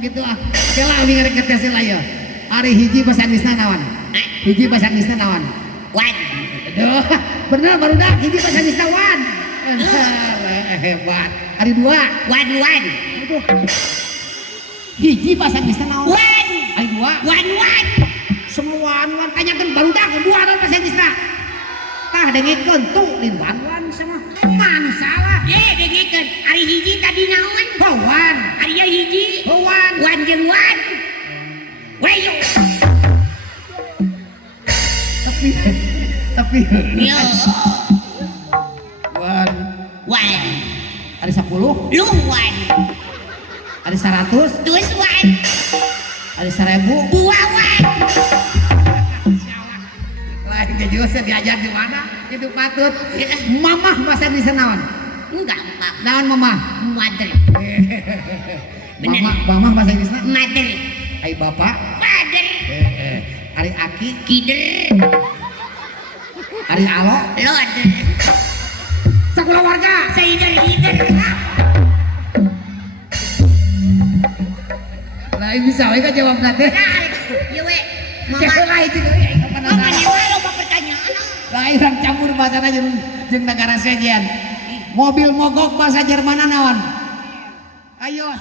gitu ah. Kela abi ngarek ngetes lah ya. Ari hiji bahasa Inggrisna naon? Hiji bahasa Inggrisna naon? Wan. Aduh, bener baru dah hiji bahasa Inggrisna wan. Hebat. Ari dua. Wan. Hiji bahasa Inggrisna naon? Wan. Ari dua. Wan. Semua wan tanyakan baru dah dua naon bahasa Inggrisna. Tah dengikeun tuh lin wan sama. Man salah. Dengikeun. Ari hiji tadi naon? Wan. Ari hiji. Wan. Wan jeung wan. Wayo. Tapi Yo. wan. Wan. Ada 10, Lu wan. ada 100, Dus wan. ada 1000. Dua wan. Lain ke Jose diajar di mana? Itu patut. Mamah bahasa Indonesia naon? Enggak, Pak. Naon mamah? Mother. Bener. Mamah bahasa Indonesia? Mother. Ai bapak. Father. Ari aki. Kider. Ari alo. Loder. Sakulah warga. Seider hider. Lain bisa we ka jawab nanti. Iya we. Cewek lain itu ya. Mama nih lo pertanyaan. Lain orang campur bahasa jeung negara sejen. Mobil mogok bahasa Jerman naon? Ayo.